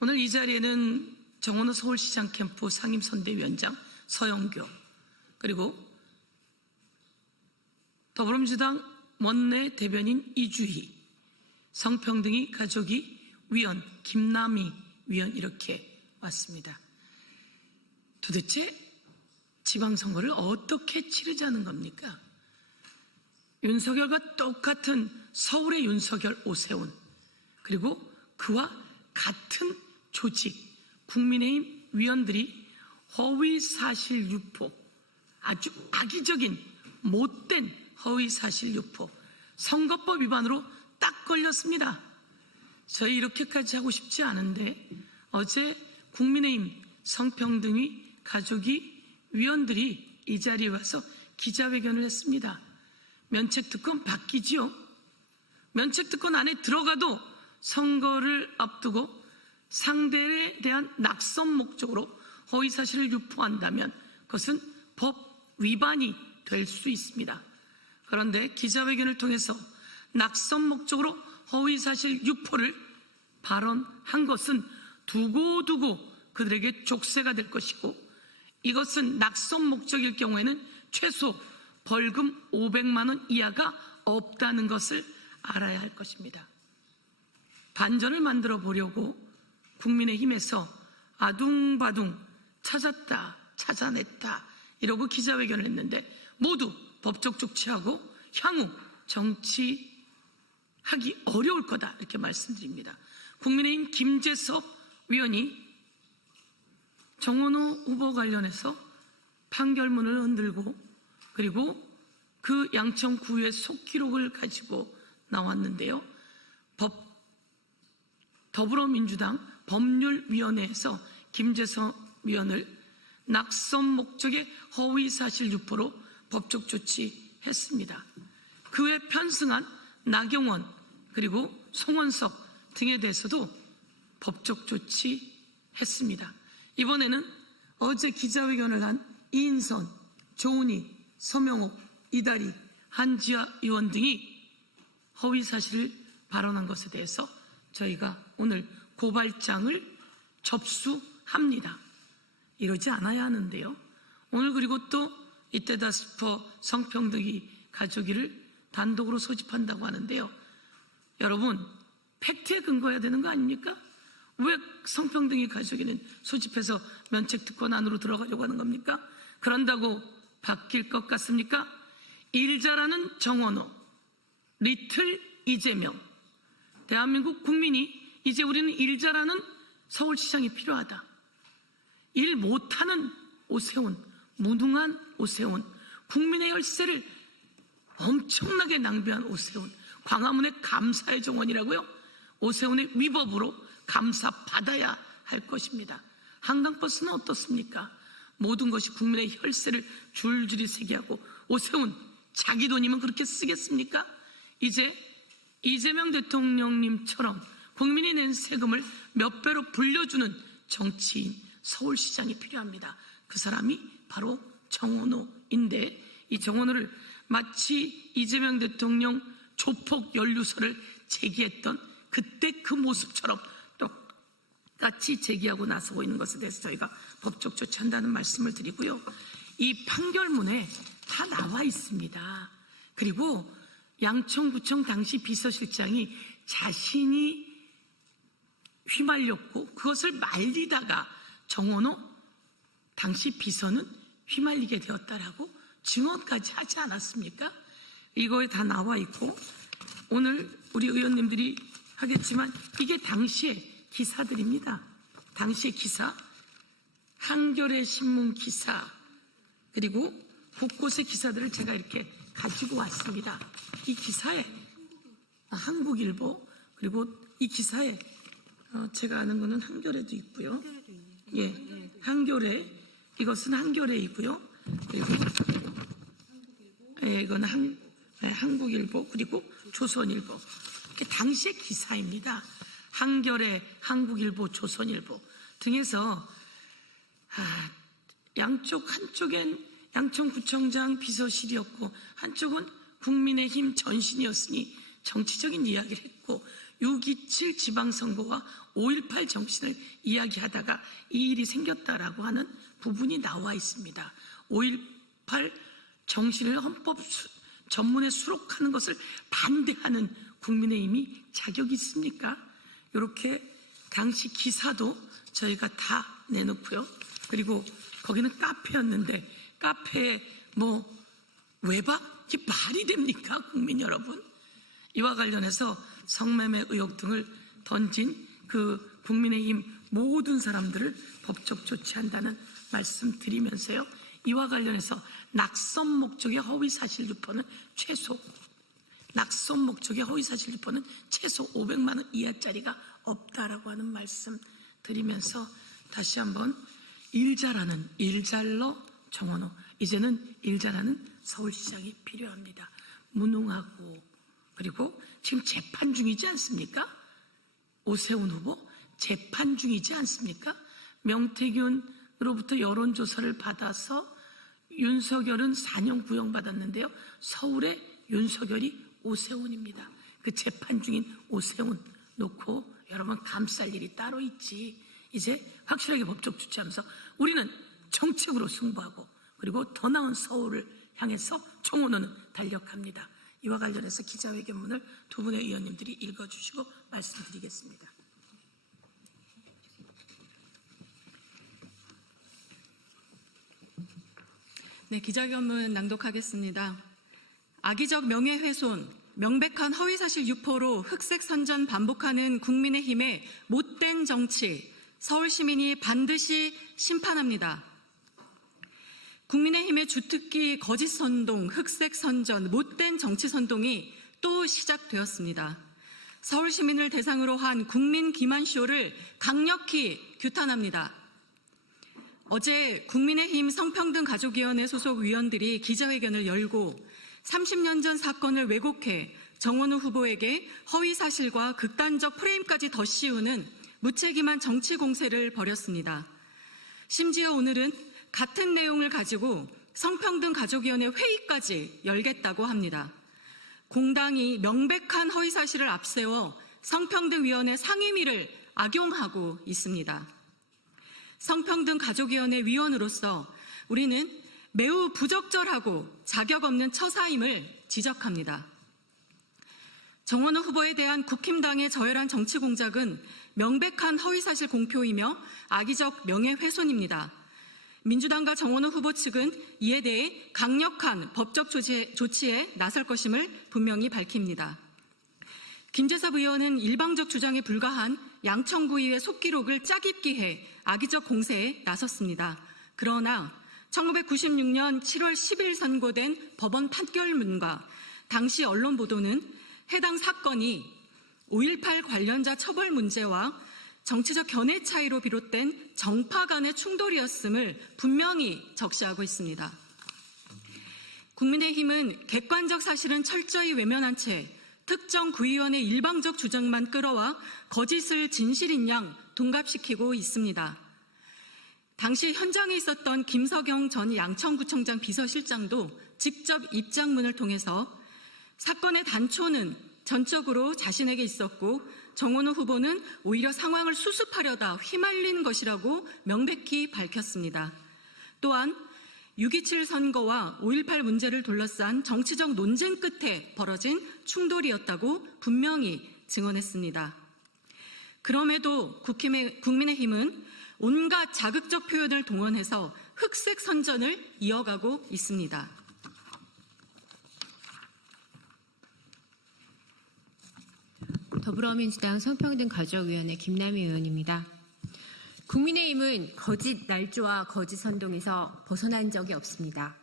오늘 이 자리에는 정원호 서울시장 캠프 상임선대위원장 서영교, 그리고 더불어민주당 원내 대변인 이주희, 성평등위 가족위 위원 김남희 위원 이렇게 왔습니다. 도대체 지방선거를 어떻게 치르자는 겁니까? 윤석열과 똑같은 서울의 윤석열, 오세훈, 그리고 그와 같은 조직 국민의힘 위원들이 허위사실 유포, 아주 악의적인 못된 허위사실 유포, 선거법 위반으로 딱 걸렸습니다. 저희 이렇게까지 하고 싶지 않은데 어제 국민의힘 성평등위 가족위 위원들이 이 자리에 와서 기자회견을 했습니다. 면책특권 바뀌지요. 면책특권 안에 들어가도 선거를 앞두고 상대에 대한 낙선 목적으로 허위사실을 유포한다면 그것은 법 위반이 될 수 있습니다. 그런데 기자회견을 통해서 낙선 목적으로 허위사실 유포를 발언한 것은 두고두고 그들에게 족쇄가 될 것이고, 이것은 낙선 목적일 경우에는 최소 벌금 500만 원 이하가 없다는 것을 알아야 할 것입니다. 반전을 만들어 보려고 국민의힘에서 아둥바둥 찾았다, 찾아냈다 이러고 기자회견을 했는데 모두 법적 조치하고 향후 정치하기 어려울 거다 이렇게 말씀드립니다. 국민의힘 김재섭 위원이 정원호 후보 관련해서 판결문을 흔들고 그리고 그 양천구의 속기록을 가지고 나왔는데요. 더불어민주당 법률위원회에서 김재섭 위원을 낙선 목적의 허위사실 유포로 법적 조치했습니다. 그에 편승한 나경원 그리고 송원석 등에 대해서도 법적 조치했습니다. 이번에는 어제 기자회견을 한 이인선, 조은희, 서명옥, 이다리, 한지아 의원 등이 허위사실을 발언한 것에 대해서 저희가 오늘 고발장을 접수합니다. 이러지 않아야 하는데요. 오늘 그리고 또 이때다 싶어 성평등위 가족위를 단독으로 소집한다고 하는데요. 여러분, 팩트에 근거해야 되는 거 아닙니까? 왜 성평등위 가족위는 소집해서 면책특권 안으로 들어가려고 하는 겁니까? 그런다고 바뀔 것 같습니까? 일 잘하는 정원호, 리틀 이재명, 대한민국 국민이 이제 우리는 일 잘하는 서울시장이 필요하다. 일 못하는 오세훈, 무능한 오세훈, 국민의 열쇠를 엄청나게 낭비한 오세훈, 광화문의 감사의 정원이라고요? 오세훈의 위법으로 감사받아야 할 것입니다. 한강버스는 어떻습니까? 모든 것이 국민의 혈세를 줄줄이 세게 하고, 오세훈 자기 돈이면 그렇게 쓰겠습니까? 이제 이재명 대통령님처럼 국민이 낸 세금을 몇 배로 불려주는 정치인, 서울시장이 필요합니다. 그 사람이 바로 정원호인데, 이 정원호를 마치 이재명 대통령 조폭 연루설을 제기했던 그때 그 모습처럼 똑같이 제기하고 나서고 있는 것에 대해서 저희가 법적 조치한다는 말씀을 드리고요. 이 판결문에 다 나와 있습니다. 그리고 양천구청 당시 비서실장이 자신이 휘말렸고 그것을 말리다가 정원호 당시 비서는 휘말리게 되었다라고 증언까지 하지 않았습니까? 이거에 다 나와 있고, 오늘 우리 의원님들이 하겠지만 이게 당시의 기사들입니다. 당시의 기사, 한겨레 신문 기사, 그리고 곳곳의 기사들을 제가 이렇게 가지고 왔습니다. 이 기사에 한국일보, 그리고 이 기사에 제가 아는 거는 한겨레도 있고요. 예, 한겨레, 이것은 한겨레이고요. 그리고 예, 이건 한국일보, 그리고 조선일보. 이게 당시의 기사입니다. 한겨레, 한국일보, 조선일보 등에서 양쪽, 한쪽엔 양천구청장 비서실이었고 한쪽은 국민의힘 전신이었으니 정치적인 이야기를 했고, 6.27 지방선거와 5.18 정신을 이야기하다가 이 일이 생겼다라고 하는 부분이 나와 있습니다. 5.18 정신을 헌법 전문에 수록하는 것을 반대하는 국민의힘이 자격이 있습니까? 이렇게 당시 기사도 저희가 다 내놓고요. 그리고 거기는 카페였는데 카페에 외박? 이게 말이 됩니까? 국민 여러분. 이와 관련해서 성매매 의혹 등을 던진 그 국민의힘 모든 사람들을 법적 조치한다는 말씀 드리면서요. 이와 관련해서 낙선 목적의 허위사실 유포는 최소 500만 원 이하짜리가 없다라고 하는 말씀 드리면서 다시 한번 일잘러 정원호, 이제는 일잘하는 서울시장이 필요합니다. 무능하고, 그리고 지금 재판 중이지 않습니까? 오세훈 후보 재판 중이지 않습니까? 명태균으로부터 여론조사를 받아서 윤석열은 4년 구형받았는데요. 서울의 윤석열이 오세훈입니다. 그 재판 중인 오세훈 놓고 여러분 감쌀 일이 따로 있지. 이제 확실하게 법적 조치하면서 우리는 정책으로 승부하고, 그리고 더 나은 서울을 향해서 정원호는 달력합니다. 이와 관련해서 기자회견문을 두 분의 의원님들이 읽어주시고 말씀드리겠습니다. 네, 기자회견문 낭독하겠습니다. 악의적 명예훼손, 명백한 허위사실 유포로 흑색 선전 반복하는 국민의힘의 못된 정치, 서울 시민이 반드시 심판합니다. 국민의힘의 주특기 거짓 선동, 흑색 선전, 못된 정치 선동이 또 시작되었습니다. 서울 시민을 대상으로 한 국민 기만쇼를 강력히 규탄합니다. 어제 국민의힘 성평등가족위원회 소속 위원들이 기자회견을 열고 30년 전 사건을 왜곡해 정원호 후보에게 허위사실과 극단적 프레임까지 덧씌우는 무책임한 정치 공세를 벌였습니다. 심지어 오늘은 같은 내용을 가지고 성평등가족위원회 회의까지 열겠다고 합니다. 공당이 명백한 허위사실을 앞세워 성평등위원회 상임위를 악용하고 있습니다. 성평등가족위원회 위원으로서 우리는 매우 부적절하고 자격 없는 처사임을 지적합니다. 정원호 후보에 대한 국힘당의 저열한 정치 공작은 명백한 허위사실 공표이며 악의적 명예훼손입니다. 민주당과 정원호 후보 측은 이에 대해 강력한 법적 조치에 나설 것임을 분명히 밝힙니다. 김재섭 의원은 일방적 주장에 불과한 양천구의회 속기록을 짜깁기 해 악의적 공세에 나섰습니다. 그러나 1996년 7월 10일 선고된 법원 판결문과 당시 언론 보도는 해당 사건이 5.18 관련자 처벌 문제와 정치적 견해 차이로 비롯된 정파 간의 충돌이었음을 분명히 적시하고 있습니다. 국민의힘은 객관적 사실은 철저히 외면한 채 특정 구의원의 일방적 주장만 끌어와 거짓을 진실인 양 둔갑시키고 있습니다. 당시 현장에 있었던 김석영 전 양천구청장 비서실장도 직접 입장문을 통해서 사건의 단초는 전적으로 자신에게 있었고 정원호 후보는 오히려 상황을 수습하려다 휘말린 것이라고 명백히 밝혔습니다. 또한 6.27 선거와 5.18 문제를 둘러싼 정치적 논쟁 끝에 벌어진 충돌이었다고 분명히 증언했습니다. 그럼에도 국민의힘은 온갖 자극적 표현을 동원해서 흑색 선전을 이어가고 있습니다. 더불어민주당 성평등가족위원회 김남희 의원입니다. 국민의힘은 거짓 날조와 거짓 선동에서 벗어난 적이 없습니다.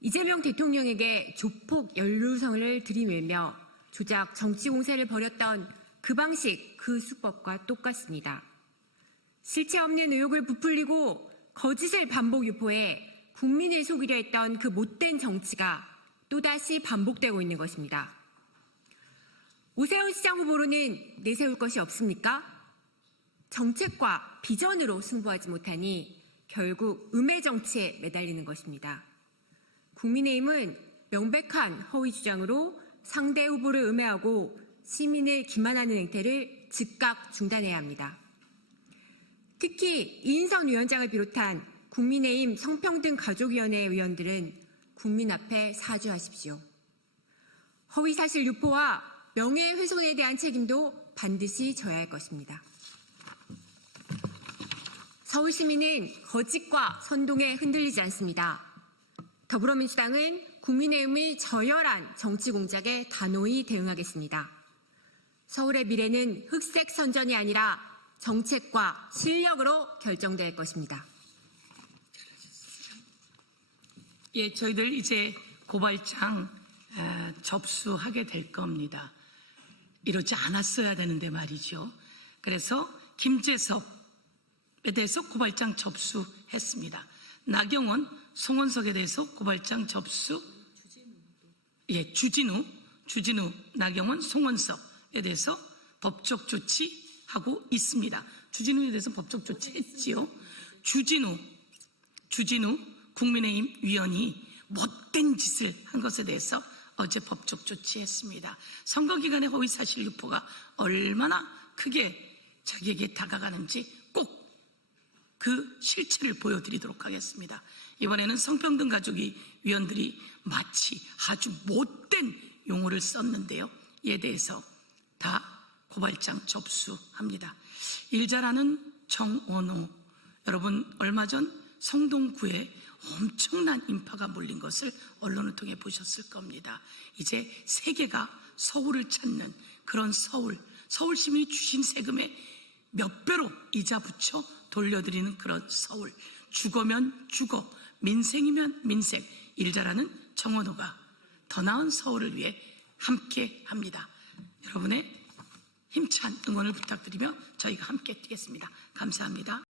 이재명 대통령에게 조폭 연루성을 들이밀며 조작 정치 공세를 벌였던 그 방식, 그 수법과 똑같습니다. 실체 없는 의혹을 부풀리고 거짓을 반복 유포해 국민을 속이려 했던 그 못된 정치가 또다시 반복되고 있는 것입니다. 오세훈 시장 후보로는 내세울 것이 없습니까? 정책과 비전으로 승부하지 못하니 결국 음해 정치에 매달리는 것입니다. 국민의힘은 명백한 허위 주장으로 상대 후보를 음해하고 시민을 기만하는 행태를 즉각 중단해야 합니다. 특히 이인선 위원장을 비롯한 국민의힘 성평등가족위원회 의원들은 국민 앞에 사죄하십시오. 허위사실 유포와 명예훼손에 대한 책임도 반드시 져야 할 것입니다. 서울시민은 거짓과 선동에 흔들리지 않습니다. 더불어민주당은 국민의힘의 저열한 정치 공작에 단호히 대응하겠습니다. 서울의 미래는 흑색 선전이 아니라 정책과 실력으로 결정될 것입니다. 예, 저희들 이제 고발장 접수하게 될 겁니다. 이러지 않았어야 되는데 말이죠. 그래서 김재섭에 대해서 고발장 접수했습니다. 나경원, 송원석에 대해서 고발장 접수, 예, 주진우, 나경원, 송원석에 대해서 법적 조치하고 있습니다. 주진우에 대해서 법적 조치했지요. 주진우 국민의힘 위원이 못된 짓을 한 것에 대해서 어제 법적 조치했습니다. 선거기간의 허위사실 유포가 얼마나 크게 자기에게 다가가는지 꼭 그 실체를 보여드리도록 하겠습니다. 이번에는 성평등가족위 위원들이 마치 아주 못된 용어를 썼는데요. 이에 대해서 다 고발장 접수합니다. 일자라는 정원호, 여러분 얼마 전 성동구에 엄청난 인파가 몰린 것을 언론을 통해 보셨을 겁니다. 이제 세계가 서울을 찾는 그런 서울 시민이 주신 세금의 몇 배로 이자 붙여 돌려드리는 그런 서울, 주거면 주거, 민생이면 민생, 일자라는 정원호가 더 나은 서울을 위해 함께합니다. 여러분의 힘찬 응원을 부탁드리며 저희가 함께 뛰겠습니다. 감사합니다.